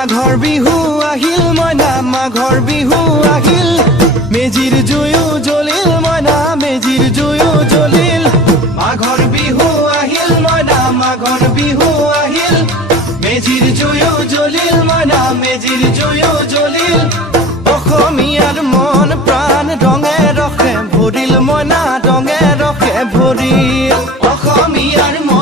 মাঘৰ বিহু আহিল মইনা মাঘৰ বিহু আহিল মেজিৰ জুয়ো জ্বলিল মইনা মেজিৰ জুয়ো জ্বলিল মাঘৰ বিহু আহিল মইনা মাঘৰ বিহু আহিল মেজিৰ জুয়ো জ্বলিল মইনা মেজিৰ জুয়ো জ্বলিল অসমীয়াৰ মন প্ৰাণ ৰঙে ৰসে ভৰিল মইনা ৰঙে ৰসে ভৰিল অসমীয়াৰ